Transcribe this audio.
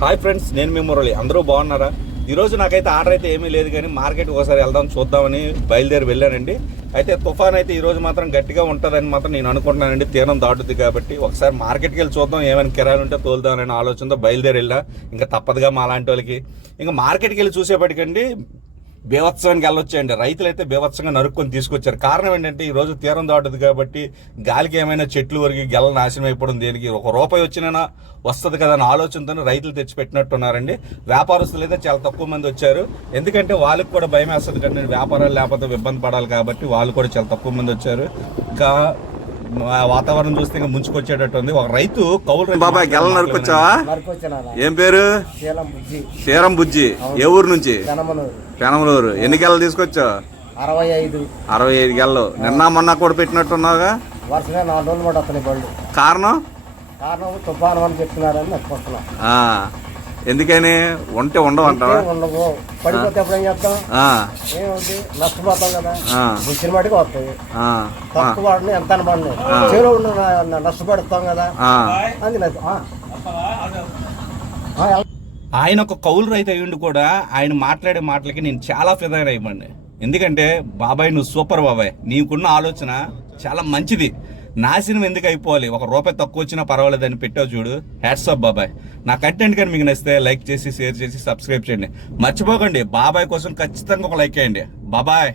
Hi friends నేను మీ మురళి. అందరూ బాగున్నారా? ఈరోజు నాకైతే ఆర్డర్ అయితే ఏమీ లేదు కానీ మార్కెట్ ఒకసారి వెళ్దాం చూద్దామని బయలుదేరి వెళ్ళానండి. అయితే తుఫాన్ అయితే ఈరోజు మాత్రం గట్టిగా ఉంటుందని మాత్రం నేను అనుకుంటున్నానండి. తీరం దాటుద్ది కాబట్టి ఒకసారి మార్కెట్కి వెళ్ళి చూద్దాం ఏమైనా కిరాయి ఉంటే తోలుదామని ఆలోచనతో బయలుదేరి వెళ్ళా. ఇంకా తప్పదుగా మా లాంటి వాళ్ళకి. ఇంకా మార్కెట్కి వెళ్ళి చూసేపటికండి బీభత్సవానికి వెళ్ళొచ్చాయండి. రైతులు అయితే బీభత్సంగా నరుక్కొని తీసుకొచ్చారు. కారణం ఏంటంటే ఈ రోజు తీరం దాటదు కాబట్టి గాలికి ఏమైనా చెట్లు వరిగి గెల నాశనం అయిపోవడం దేనికి? ఒక రూపాయి వచ్చినా వస్తుంది కదా అన్న ఆలోచనతో రైతులు తెచ్చిపెట్టినట్టున్నారండి. వ్యాపారస్తులు అయితే చాలా తక్కువ మంది వచ్చారు. ఎందుకంటే వాళ్ళకి కూడా భయం వేస్తుంది కానీ వ్యాపారాలు లేకపోతే ఇబ్బంది పడాలి కాబట్టి వాళ్ళు కూడా చాలా తక్కువ మంది వచ్చారు. ఇంకా వాతావరణం చూస్తే ఇంకా ముంచుకొచ్చేటట్టు ఉంది. ఒక రైతు కౌలు రైతు బాబాయ్ గెల నరుకొచ్చావా? ఏం పేరు? శీలం బుజ్జి. ఏ ఊరు నుంచి? పెనమలూరు. ఎన్ని గెలలు తీసుకొచ్చావు? అరవై ఐదు. అరవై ఐదు గెలలు. నిన్న మొన్న కూడా పెట్టినట్టున్నావుగా? వరుసగా నాలుగు రోజులు కూడా వస్తున్నాయి బళ్ళు. కారణం? కారణం తుఫాను అని చెప్తున్నారని ఆ, ఎందుకని ఉంటే ఉండవు అంటావా? ఉండవు. పడిపోతే ఎప్పుడు ఏం చేస్తాం? ఆ, ఏమవుతుంది నష్టపోతాం కదా. ఆ, బుచ్చిన మటుకు వస్తాయి. ఆ, తక్కువ వాడిని ఎంత అనబడి చెరువు ఉన్న న- నష్టపడతాం కదా. అది ఆయన ఒక కౌలు రైతు అయ్యుండి కూడా ఆయన మాట్లాడే మాటలకి నేను చాలా ఫిదా అయ్యండి ఎందుకంటే బాబాయ్ నువ్వు సూపర్ బాబాయ్. నీకున్న ఆలోచన చాలా మంచిది. నాశనం ఎందుకు అయిపోవాలి? ఒక రూపాయి తక్కువ వచ్చినా పర్వాలేదని పెట్టావు చూడు. హ్యాట్స్ ఆఫ్ బాబాయ్. నా కంటెంట్ కానీ మీకు నచ్చితే లైక్ చేసి షేర్ చేసి సబ్స్క్రైబ్ చేయండి. మర్చిపోకండి. బాబాయ్ కోసం ఖచ్చితంగా ఒక లైక్ చేయండి బాబాయ్.